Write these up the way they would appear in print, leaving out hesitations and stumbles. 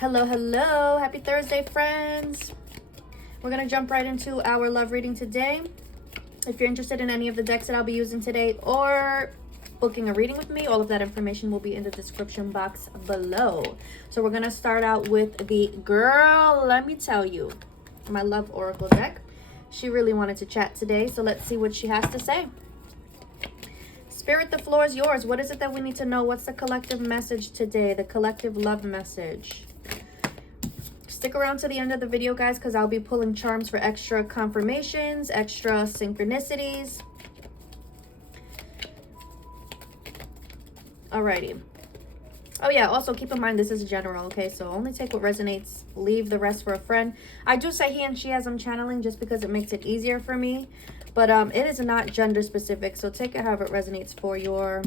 Hello, hello. Happy Thursday, friends. We're going to jump right into our love reading today. If you're interested in any of the decks that I'll be using today or booking a reading with me, all of that information will be in the description box below. So we're going to start out with the Girl Let Me Tell You, my love oracle deck. She really wanted to chat today, so let's see what she has to say. Spirit, the floor is yours. What is it that we need to know? What's the collective message today? The collective love message. Stick around to the end of the video, guys, because I'll be pulling charms for extra confirmations, extra synchronicities. Alrighty. Oh yeah, also keep in mind this is general, okay? So only take what resonates, leave the rest for a friend. I do say he and she as I'm channeling just because it makes it easier for me. But it is not gender specific, so take it however it resonates for your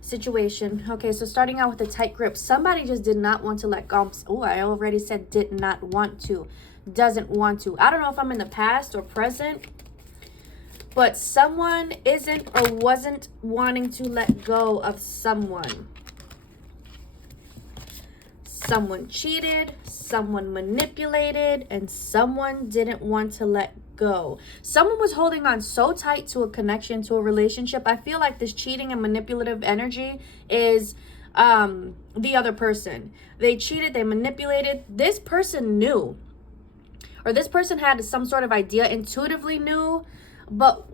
situation. Okay, so starting out with a tight grip. Somebody just did not want to let go. Oh, I already said did not want to. Doesn't want to. I don't know if I'm in the past or present, but someone isn't or wasn't wanting to let go of someone. Someone cheated, someone manipulated, and someone didn't want to let go. Someone was holding on so tight to a connection, to a relationship. I feel like this cheating and manipulative energy is the other person. They cheated, they manipulated. This person knew, or this person had some sort of idea, intuitively knew, but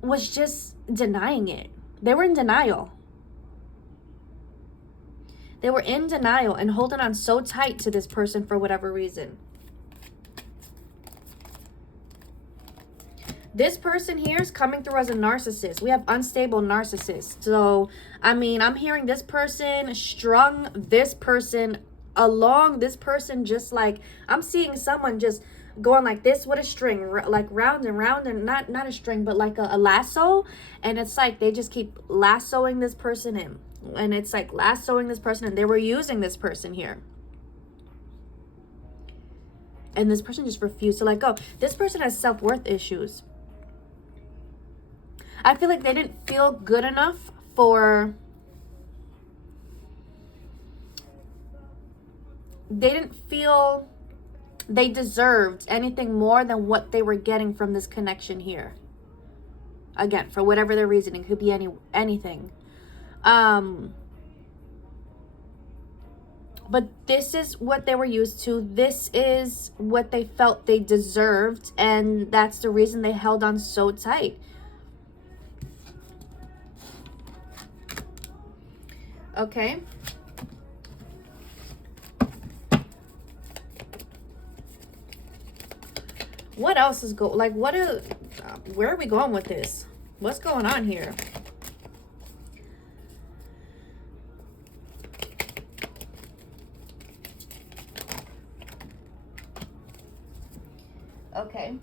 was just denying it. They were in denial. They were in denial and holding on so tight to this person for whatever reason. This person here is coming through as a narcissist. We have unstable narcissist. So, I mean, I'm hearing this person strung this person along. This person just like, I'm seeing someone just going like this with a string, like round and round, and not a string, but like a lasso. And it's like they just keep lassoing this person in. And it's like lassoing this person, and they were using this person here. And this person just refused to let go. This person has self-worth issues. I feel like they didn't feel good enough for... They didn't feel they deserved anything more than what they were getting from this connection here. Again, for whatever their reasoning, could be anything. But this is what they were used to. This is what they felt they deserved, and that's the reason they held on so tight. Okay. What else is where are we going with this? What's going on here? Okay.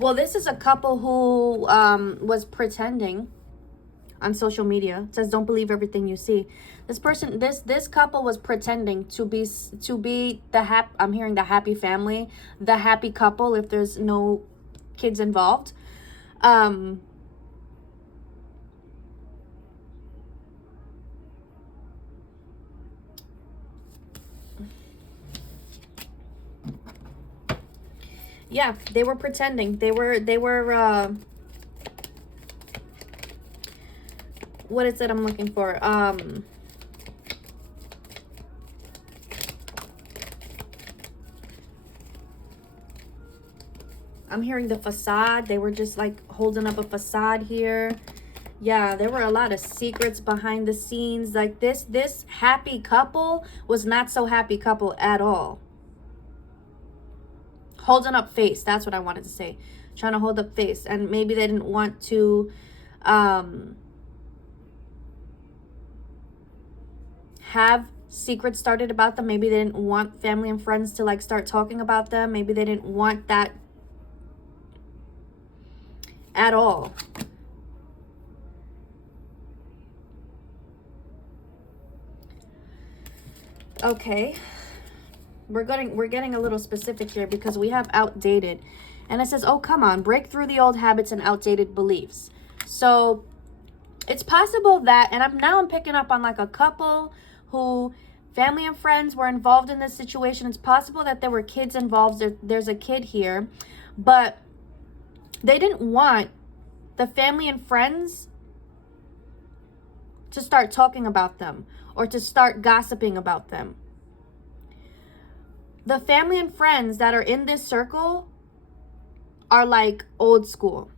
Well, this is a couple who was pretending on social media. It says don't believe everything you see. This person, this couple was pretending to be the I'm hearing the happy family, the happy couple if there's no kids involved. Yeah, they were pretending. They were what is it I'm looking for? I'm hearing the facade. They were just like holding up a facade here. Yeah, there were a lot of secrets behind the scenes. Like this happy couple was not so happy couple at all. Holding up face, that's what I wanted to say. Trying to hold up face. And maybe they didn't want to have secrets started about them. Maybe they didn't want family and friends to like start talking about them. Maybe they didn't want that at all. Okay. We're getting a little specific here because we have outdated. And it says, oh, come on, break through the old habits and outdated beliefs. So It's possible that, and I'm picking up on like a couple who family and friends were involved in this situation. It's possible that there were kids involved. There's a kid here, but they didn't want the family and friends to start talking about them or to start gossiping about them. The family and friends that are in this circle are like old school.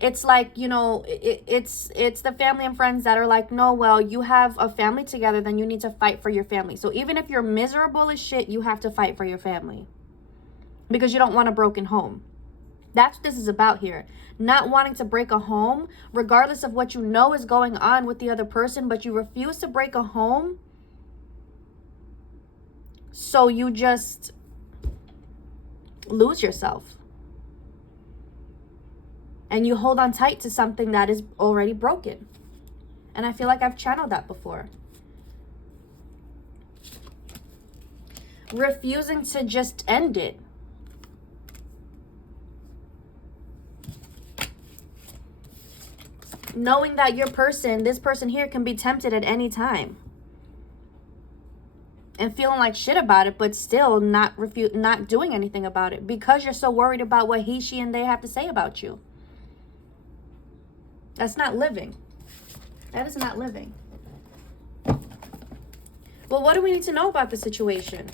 It's like, you know, it's the family and friends that are like, no, well, you have a family together, then you need to fight for your family. So even if you're miserable as shit, you have to fight for your family because you don't want a broken home. That's what this is about here. Not wanting to break a home, regardless of what you know is going on with the other person, but you refuse to break a home. So you just lose yourself. And you hold on tight to something that is already broken. And I feel like I've channeled that before. Refusing to just end it. Knowing that your person, this person here, can be tempted at any time. And feeling like shit about it, but still not doing anything about it. Because you're so worried about what he, she, and they have to say about you. That's not living. That is not living. Well, what do we need to know about the situation?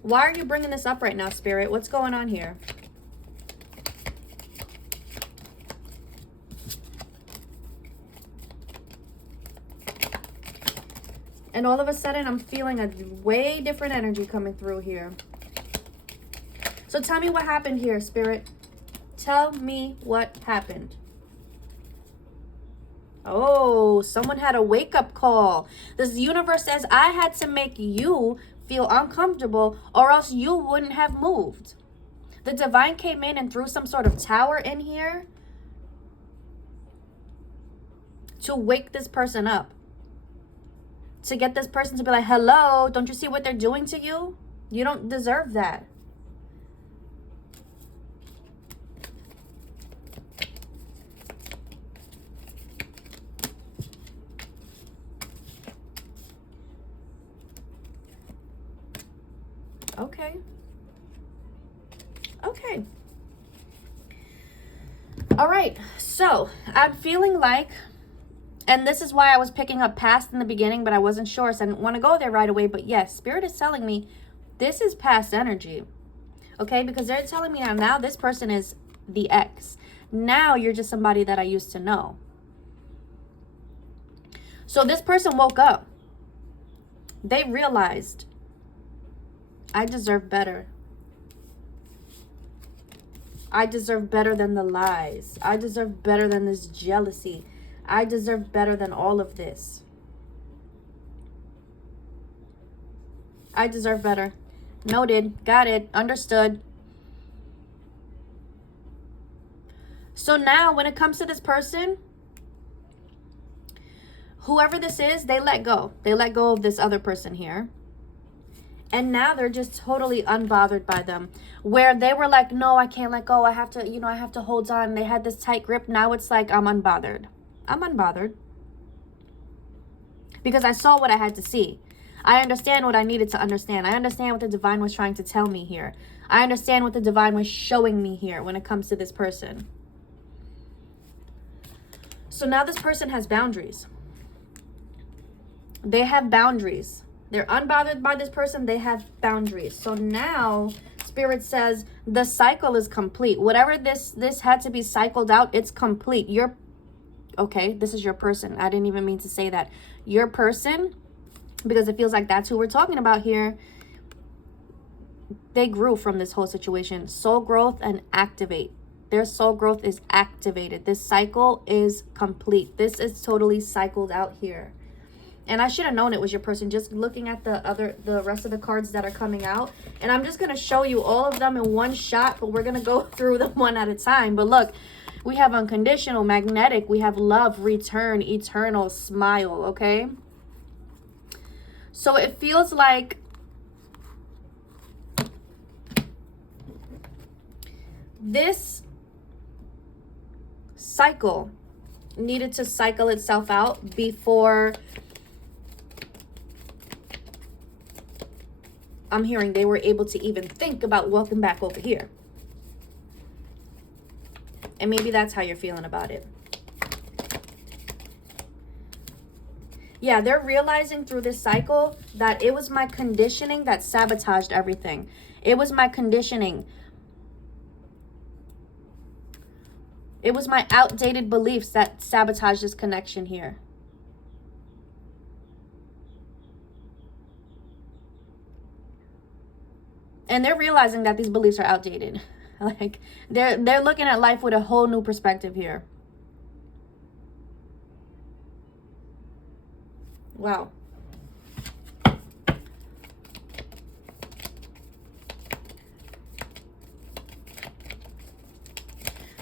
Why are you bringing this up right now, Spirit? What's going on here? And all of a sudden, I'm feeling a way different energy coming through here. So tell me what happened here, Spirit. Tell me what happened. Oh, someone had a wake-up call. This universe says, I had to make you feel uncomfortable or else you wouldn't have moved. The divine came in and threw some sort of tower in here to wake this person up. To get this person to be like, hello, don't you see what they're doing to you? You don't deserve that. Okay. Okay. All right. So I'm feeling like, and this is why I was picking up past in the beginning, but I wasn't sure, so I didn't want to go there right away. But yes, Spirit is telling me this is past energy. Okay, because they're telling me now this person is the ex. Now you're just somebody that I used to know. So this person woke up. They realized, I deserve better. I deserve better than the lies. I deserve better than this jealousy. I deserve better than all of this. I deserve better. Noted. Got it. Understood. So now when it comes to this person, whoever this is, they let go. They let go of this other person here. And now they're just totally unbothered by them. Where they were like, no, I can't let go. I have to, I have to hold on. They had this tight grip. Now it's like, I'm unbothered. I'm unbothered. Because I saw what I had to see. I understand what I needed to understand. I understand what the divine was trying to tell me here. I understand what the divine was showing me here when it comes to this person. So now this person has boundaries. They have boundaries. They're unbothered by this person. They have boundaries. So now Spirit says the cycle is complete. Whatever this had to be cycled out, it's complete. Okay, this is your person. I didn't even mean to say that. Your person, because it feels like that's who we're talking about here. They grew from this whole situation. Soul growth and activate. Their soul growth is activated. This cycle is complete. This is totally cycled out here. And I should have known it was your person just looking at the rest of the cards that are coming out. And I'm just going to show you all of them in one shot, but we're going to go through them one at a time. But look, we have unconditional, magnetic, we have love, return, eternal, smile, okay? So it feels like this cycle needed to cycle itself out before I'm hearing they were able to even think about walking back over here. And maybe that's how you're feeling about it. Yeah, they're realizing through this cycle that it was my conditioning that sabotaged everything. It was my conditioning. It was my outdated beliefs that sabotaged this connection here. And they're realizing that these beliefs are outdated. Like, they're looking at life with a whole new perspective here. Wow.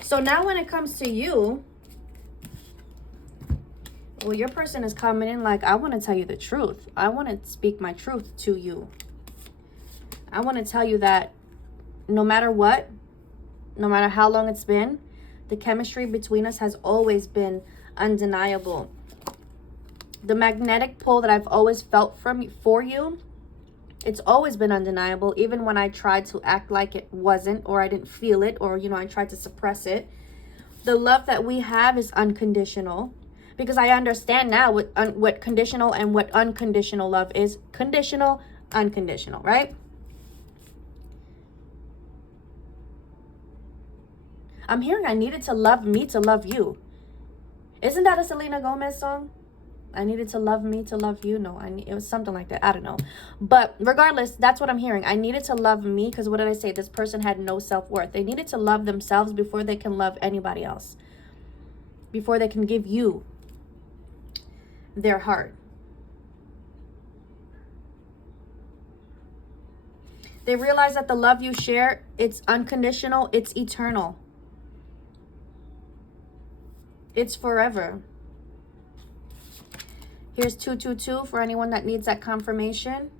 So now when it comes to you, well, your person is coming in like, I want to tell you the truth. I want to speak my truth to you. I want to tell you that no matter what, no matter how long it's been, the chemistry between us has always been undeniable. The magnetic pull that I've always felt for you, it's always been undeniable, even when I tried to act like it wasn't, or I didn't feel it, or, you know, I tried to suppress it. The love that we have is unconditional, because I understand now what conditional and what unconditional love is. Conditional, unconditional, right? I'm hearing I needed to love me to love you. Isn't that a Selena Gomez song? I needed to love me to love you. No, it was something like that. I don't know. But regardless, that's what I'm hearing. I needed to love me because what did I say? This person had no self-worth. They needed to love themselves before they can love anybody else. Before they can give you their heart. They realize that the love you share, it's unconditional, it's eternal. It's forever. Here's 222 for anyone that needs that confirmation.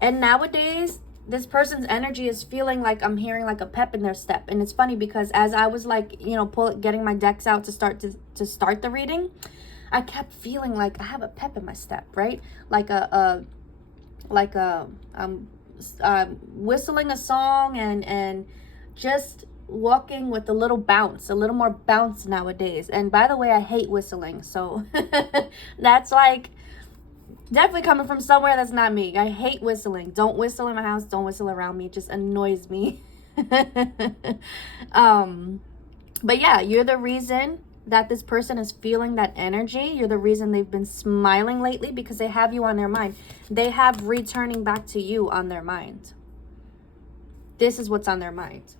And nowadays, this person's energy is feeling like I'm hearing like a pep in their step. And it's funny because as I was like, you know, getting my decks out to start the reading, I kept feeling like I have a pep in my step, right? Like whistling a song and just walking with a little bounce, a little more bounce nowadays. And by the way, I hate whistling, so that's like definitely coming from somewhere that's not me. I hate whistling. Don't whistle in my house, don't whistle around me. It just annoys me. But yeah, you're the reason that this person is feeling that energy. You're the reason they've been smiling lately, because they have you on their mind. They have returning back to you on their mind. This is what's on their mind.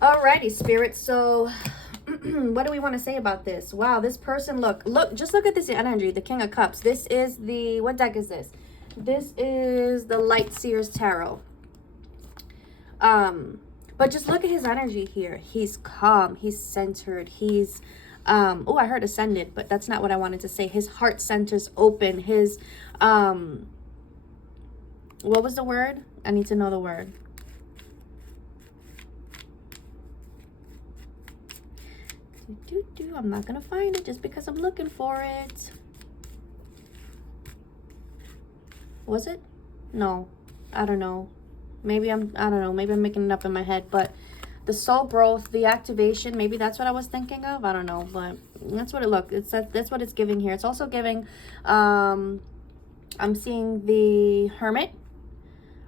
Alrighty, Spirit. So what do we want to say about this? Wow, this person, look, just look at this energy, the King of Cups. This is the, what deck is this? This is the Light Seers Tarot. But just look at his energy here. He's calm, he's centered, he's oh, I heard ascended, but that's not what I wanted to say. His heart center's open. His what was the word? I need to know the word. I'm not gonna find it just because I'm looking for it. Was it? No, I don't know. Maybe I don't know. Maybe I'm making it up in my head. But the soul growth, the activation, maybe that's what I was thinking of. I don't know, but that's what it looked. That's what it's giving here. It's also giving. I'm seeing the Hermit.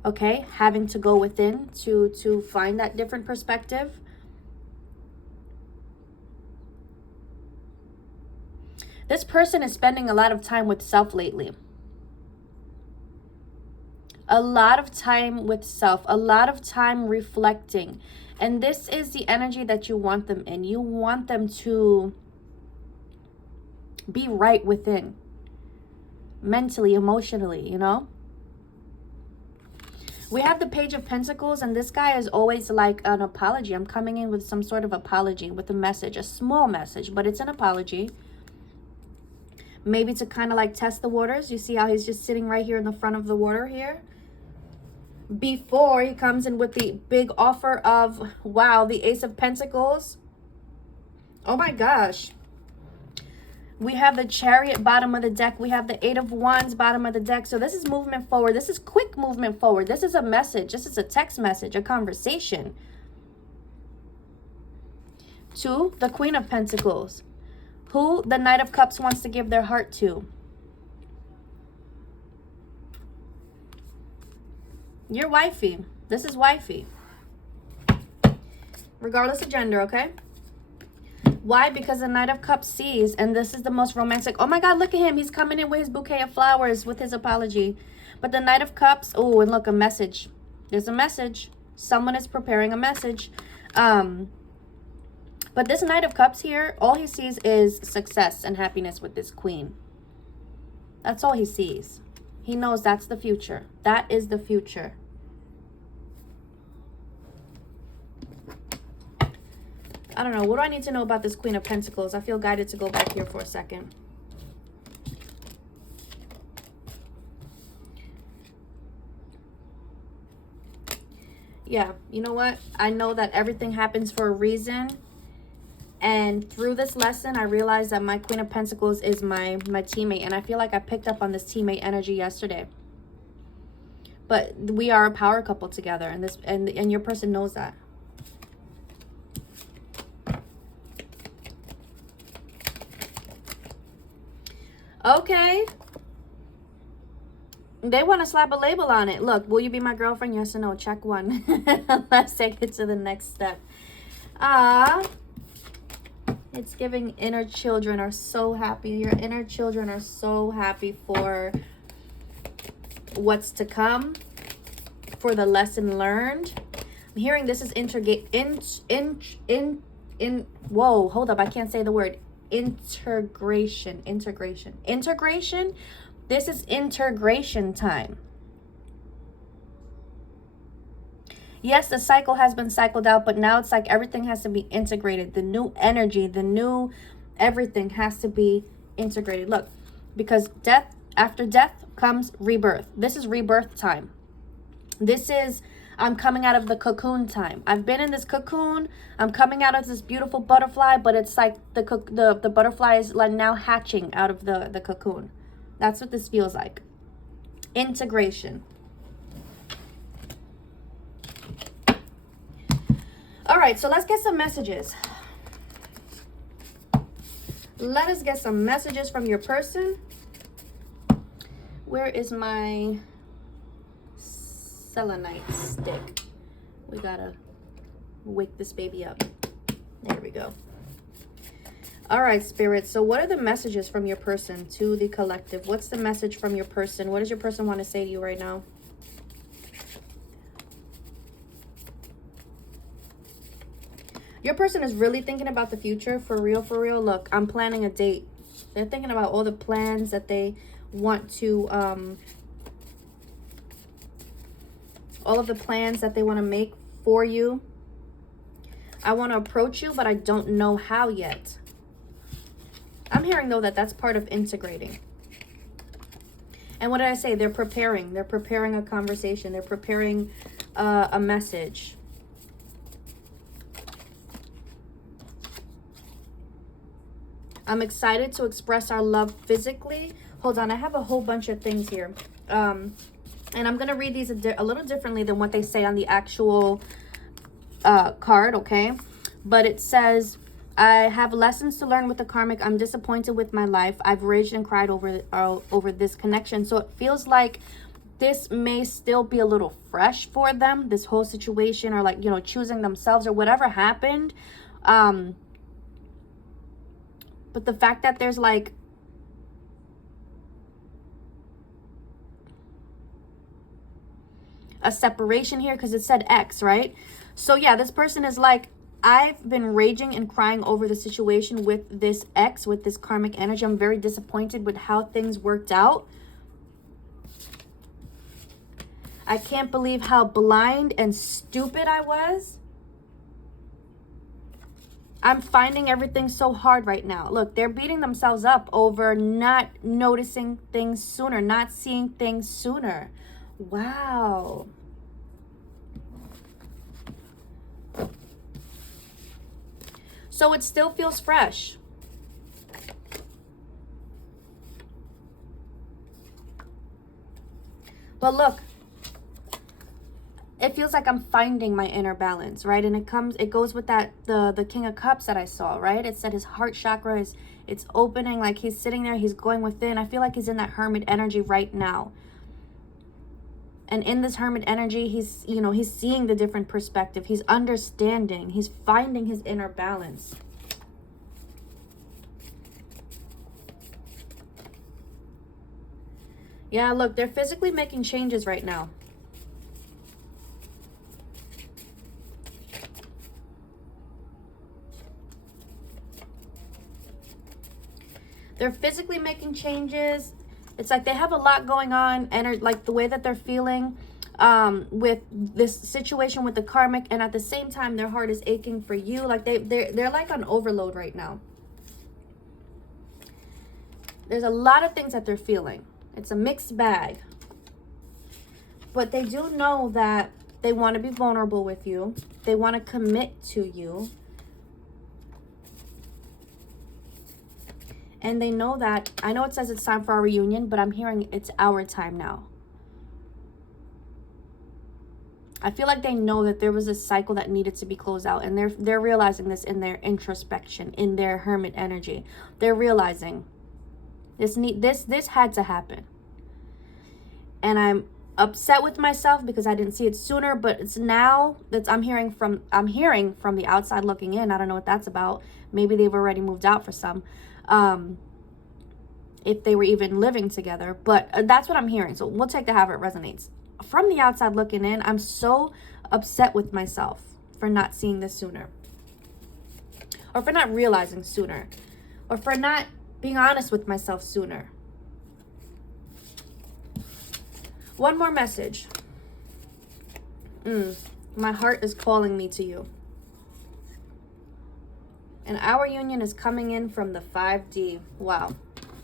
Okay, having to go within to find that different perspective. This person is spending a lot of time with self lately. A lot of time with self. A lot of time reflecting. And this is the energy that you want them in. You want them to be right within. Mentally, emotionally, you know. We have the Page of Pentacles, and this guy is always like an apology. I'm coming in with some sort of apology, with a message. A small message, but it's an apology. Maybe to kind of like test the waters. You see how he's just sitting right here in the front of the water here? before he comes in with the big offer of, wow, the Ace of Pentacles. Oh my gosh. We have the Chariot bottom of the deck. We have the Eight of Wands bottom of the deck. So this is movement forward. This is quick movement forward. This is a message. This is a text message, a conversation. 2, the Queen of Pentacles. Who the Knight of Cups wants to give their heart to. Your wifey. This is wifey. Regardless of gender, okay? Why? Because the Knight of Cups sees, and this is the most romantic. Oh my God, look at him. He's coming in with his bouquet of flowers with his apology. But the Knight of Cups, oh, and look, a message. There's a message. Someone is preparing a message. But this Knight of Cups here, all he sees is success and happiness with this queen. That's all he sees. He knows that's the future. That is the future. I don't know. What do I need to know about this Queen of Pentacles? I feel guided to go back here for a second. Yeah, you know what? I know that everything happens for a reason. And through this lesson, I realized that my Queen of Pentacles is my teammate. And I feel like I picked up on this teammate energy yesterday. But we are a power couple together. And your person knows that. Okay. They want to slap a label on it. Look, will you be my girlfriend? Yes or no? Check 1. Let's take it to the next step. It's giving inner children are so happy. Your inner children are so happy for what's to come, for the lesson learned. I'm hearing this is whoa, hold up. I can't say the word. Integration. This is integration time. Yes, the cycle has been cycled out, but now it's like everything has to be integrated. The new energy, the new everything has to be integrated. Look, because death, after death comes rebirth. This is rebirth time. This is I'm coming out of the cocoon time. I've been in this cocoon. I'm coming out of this beautiful butterfly, but it's like the butterfly is like now hatching out of the cocoon. That's what this feels like. Integration. All right, so let's get some messages. Let us get some messages from your person. Where is my selenite stick? We gotta wake this baby up. There we go. All right, Spirit. So what are the messages from your person to the collective? What's the message from your person? What does your person want to say to you right now? Your person is really thinking about the future, for real, for real. Look, I'm planning a date. They're thinking about all the plans that they want to, all of the plans that they want to make for you. I want to approach you, but I don't know how yet. I'm hearing, though, that that's part of integrating. And what did I say? They're preparing. They're preparing a conversation. They're preparing a message. I'm excited to express our love physically. Hold on, I have a whole bunch of things here. And I'm going to read these a little differently than what they say on the actual card, okay? But it says, I have lessons to learn with the karmic. I'm disappointed with my life. I've raged and cried over this connection. So it feels like this may still be a little fresh for them, this whole situation, or like, you know, choosing themselves or whatever happened. But the fact that there's like a separation here, because it said X, right? So yeah, this person is like, I've been raging and crying over the situation with this X, with this karmic energy. I'm very disappointed with how things worked out. I can't believe how blind and stupid I was. I'm finding everything so hard right now. Look, they're beating themselves up over not noticing things sooner, not seeing things sooner. Wow. So it still feels fresh. But look, it feels like I'm finding my inner balance, right? And it goes with that, the King of Cups that I saw, right? It said his heart chakra it's opening, like he's sitting there, he's going within. I feel like he's in that hermit energy right now. And in this hermit energy, he's, you know, he's seeing the different perspective. He's understanding. He's finding his inner balance. Yeah, look, they're physically making changes right now. They're physically making changes. It's like they have a lot going on, and like the way that they're feeling with this situation with the karmic, and at the same time their heart is aching for you. Like they're like on overload right now. There's a lot of things that they're feeling. It's a mixed bag. But they do know that they want to be vulnerable with you. They want to commit to you. And they know that, I know it says it's time for our reunion, but I'm hearing it's our time now. I feel like they know that there was a cycle that needed to be closed out, and they're realizing this in their introspection, in their hermit energy. They're realizing this had to happen. And I'm upset with myself because I didn't see it sooner, but it's now that I'm hearing from the outside looking in. I don't know what that's about. Maybe they've already moved out for some. If they were even living together, but that's what I'm hearing. So we'll take that however it resonates. From the outside looking in, I'm so upset with myself for not seeing this sooner, or for not realizing sooner, or for not being honest with myself sooner. One more message. My heart is calling me to you. And our union is coming in from the 5D. Wow.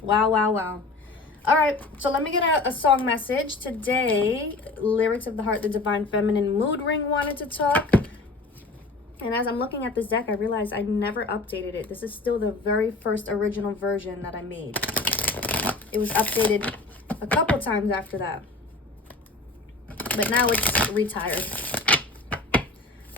Wow, wow, wow. All right, so let me get a song message. Today, Lyrics of the Heart, the Divine Feminine Mood Ring wanted to talk. And as I'm looking at this deck, I realized I never updated it. This is still the very first original version that I made. It was updated a couple times after that. But now it's retired.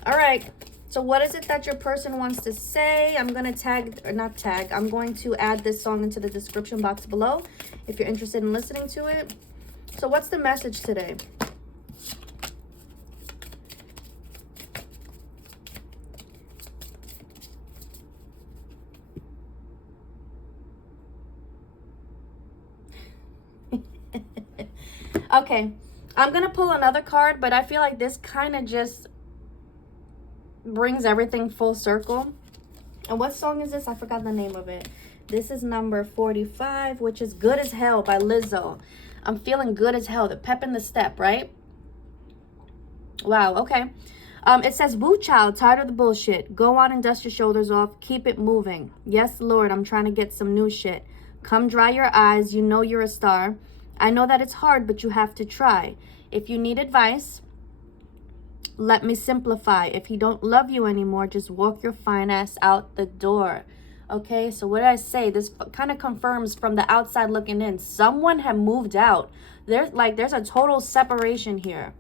All right. So what is it that your person wants to say? I'm going to I'm going to add this song into the description box below if you're interested in listening to it. So what's the message today? Okay, I'm going to pull another card, but I feel like this kind of just brings everything full circle. And what song is this? I forgot the name of it. This is number 45, which is Good as Hell by Lizzo. I'm feeling good as hell. The pep in the step, right? Wow, okay. It says, "Boo child, tired of the bullshit. Go on and dust your shoulders off. Keep it moving. Yes, Lord, I'm trying to get some new shit. Come dry your eyes. You know you're a star. I know that it's hard, but you have to try. If you need advice, let me simplify. If he don't love you anymore, just walk your fine ass out the door." Okay, so what did I say? This kind of confirms from the outside looking in. Someone had moved out. There's a total separation here.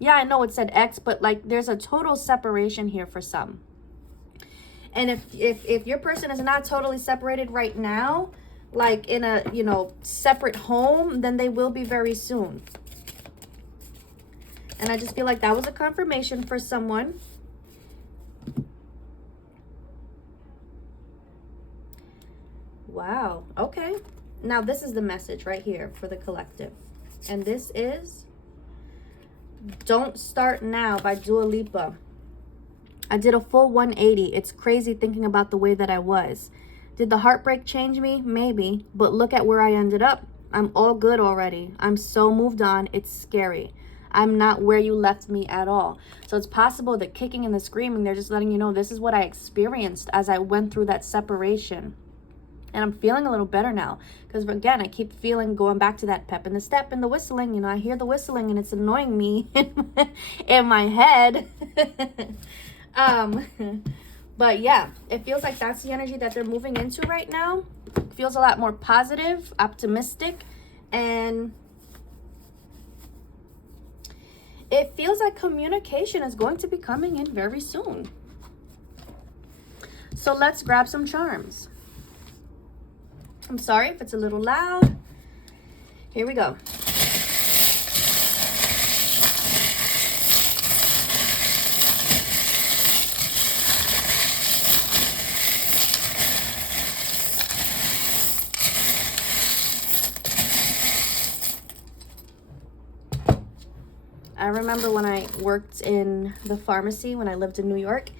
Yeah, I know it said X, but like there's a total separation here for some. And if your person is not totally separated right now, like in a, you know, separate home, then they will be very soon. And I just feel like that was a confirmation for someone. Wow. Okay. Now this is the message right here for the collective. And this is Don't Start Now by Dua Lipa. I did a full 180. It's crazy thinking about the way that I was. Did the heartbreak change me? Maybe. But look at where I ended up. I'm all good already. I'm so moved on. It's scary. I'm not where you left me at all. So it's possible that kicking and the screaming, they're just letting you know this is what I experienced as I went through that separation. And I'm feeling a little better now. Because again, I keep feeling, going back to that pep in the step and the whistling. You know, I hear the whistling and it's annoying me in my head. But yeah, it feels like that's the energy that they're moving into right now. It feels a lot more positive, optimistic, and it feels like communication is going to be coming in very soon. So let's grab some charms. I'm sorry if it's a little loud. Here we go. I remember when I worked in the pharmacy when I lived in New York,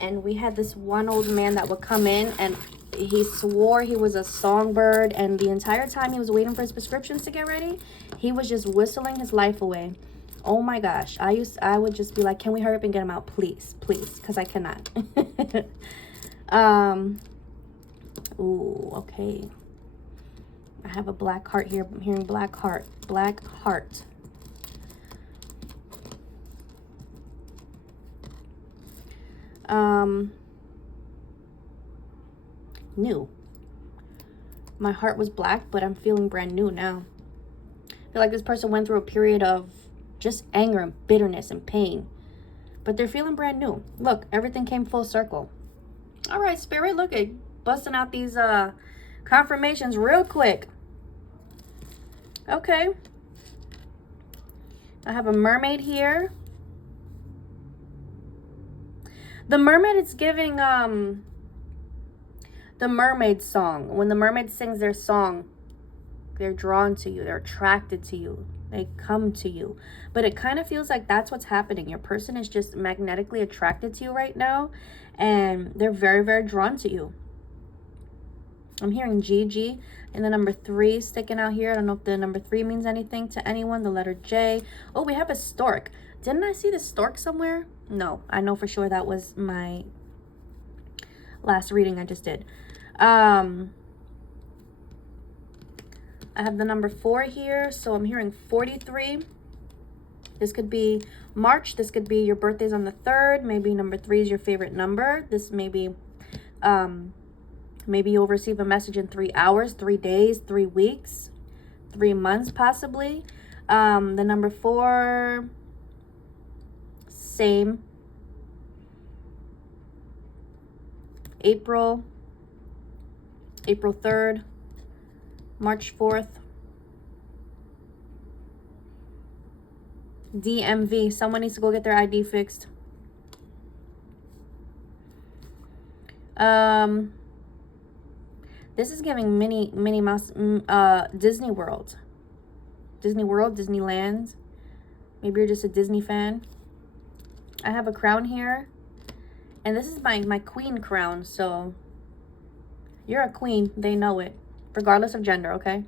and we had this one old man that would come in and he swore he was a songbird, and the entire time he was waiting for his prescriptions to get ready, he was just whistling his life away. Oh my gosh. I would just be like, can we hurry up and get him out, please, please, because I cannot. Ooh, okay. I have a black heart here. I'm hearing black heart. Black heart. New. My heart was black, but I'm feeling brand new now. I feel like this person went through a period of just anger and bitterness and pain, but they're feeling brand new. Look, everything came full circle. All right, Spirit, look at busting out these confirmations real quick. Okay. I have a mermaid here. The mermaid is giving the mermaid song. When the mermaid sings their song, they're drawn to you, they're attracted to you, they come to you. But it kind of feels like that's what's happening. Your person is just magnetically attracted to you right now, and they're very, very drawn to you. I'm hearing GG and the number 3 sticking out here. I don't know if the number 3 means anything to anyone. The letter J. Oh, we have a stork. Didn't I see the stork somewhere? No, I know for sure that was my last reading I just did. I have the number 4 here, so I'm hearing 43. This could be March. This could be your birthday's on the 3rd. Maybe number 3 is your favorite number. This may be, maybe you'll receive a message in 3 hours, 3 days, 3 weeks, 3 months possibly. The number 4, same. April 3rd, March 4th. DMV. Someone needs to go get their ID fixed. This is giving Minnie Mouse, Disney World. Disney World, Disneyland. Maybe you're just a Disney fan. I have a crown here. And this is my queen crown, so you're a queen. They know it, regardless of gender, okay?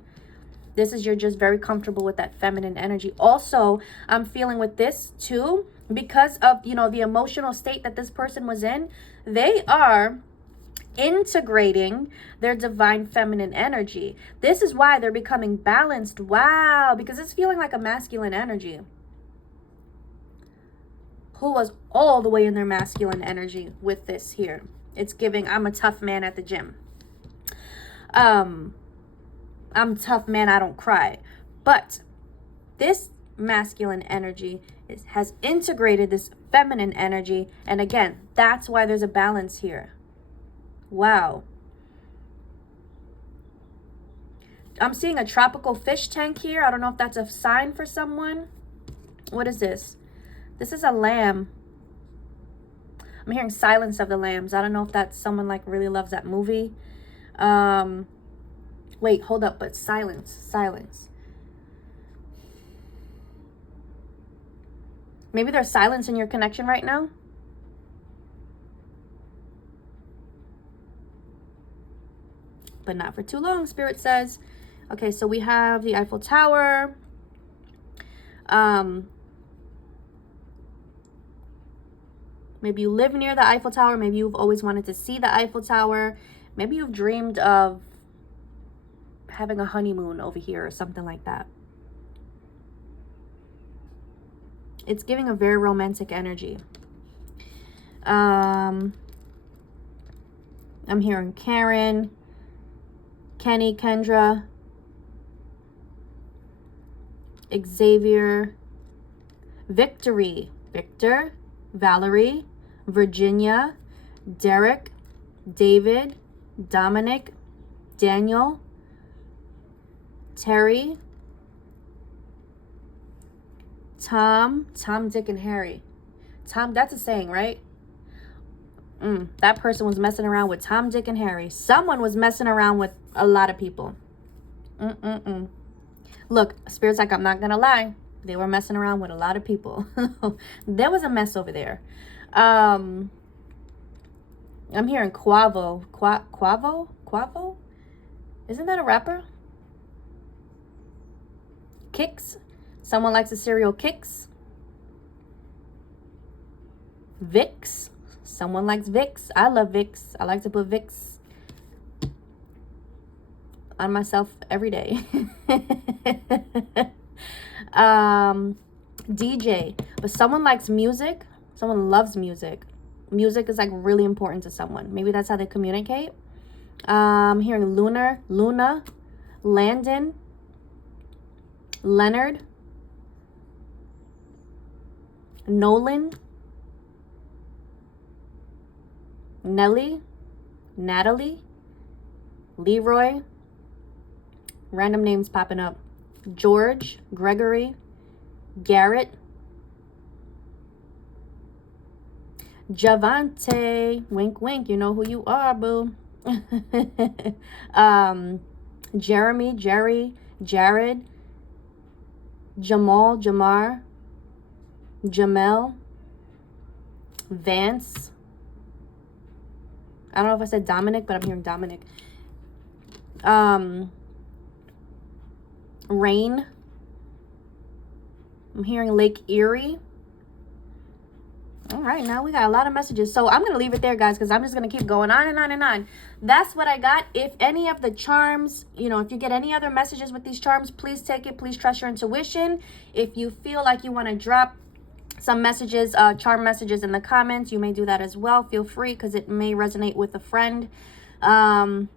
This is, you're just very comfortable with that feminine energy. Also, I'm feeling with this too, because of, you know, the emotional state that this person was in, they are integrating their divine feminine energy. This is why they're becoming balanced. Wow, because it's feeling like a masculine energy. Who was all the way in their masculine energy with this here. It's giving, I'm a tough man at the gym. I'm a tough man, I don't cry. But this masculine energy has integrated this feminine energy. And again, that's why there's a balance here. Wow. I'm seeing a tropical fish tank here. I don't know if that's a sign for someone. What is this? This is a lamb. I'm hearing Silence of the Lambs. I don't know if that's someone like really loves that movie. Wait, hold up, but silence. Maybe there's silence in your connection right now. But not for too long, Spirit says. Okay, so we have the Eiffel Tower. Maybe you live near the Eiffel Tower. Maybe you've always wanted to see the Eiffel Tower. Maybe you've dreamed of having a honeymoon over here or something like that. It's giving a very romantic energy. I'm hearing Karen, Kenny, Kendra, Xavier, Victory, Victor, Valerie, Virginia, Derek, David, Dominic, Daniel, Terry, Tom, Dick, and Harry. Tom, that's a saying, right? That person was messing around with Tom, Dick, and Harry. Someone was messing around with a lot of people. Look, Spirit's like, I'm not gonna lie. They were messing around with a lot of people. There was a mess over there. I'm hearing 𝐴𝐴𝐿. 𝐴𝐴𝐿? Isn't that a rapper? Kicks. Someone likes the cereal Kicks. Vicks. Someone likes Vicks. I love Vicks. I like to put Vicks on myself every day. DJ. But someone likes music. Someone loves music. Music is like really important to someone. Maybe that's how they communicate. Hearing Luna, Landon, Leonard, Nolan, Nelly, Natalie, Leroy. Random names popping up. George, Gregory, Garrett, Javante, wink wink, you know who you are, boo. Jeremy, Jerry, Jared, Jamal, Jamar, Jamel, Vance. I don't know if I said Dominic, but I'm hearing Dominic. Rain. I'm hearing Lake Erie. All right, now we got a lot of messages. So I'm going to leave it there, guys, because I'm just going to keep going on and on and on. That's what I got. If any of the charms, you know, if you get any other messages with these charms, please take it. Please trust your intuition. If you feel like you want to drop some messages, charm messages in the comments, you may do that as well. Feel free, because it may resonate with a friend. And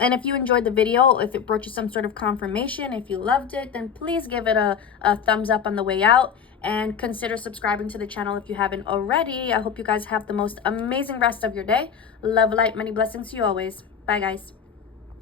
if you enjoyed the video, if it brought you some sort of confirmation, if you loved it, then please give it a thumbs up on the way out. And consider subscribing to the channel if you haven't already. I hope you guys have the most amazing rest of your day. Love, light, many blessings to you always. Bye, guys.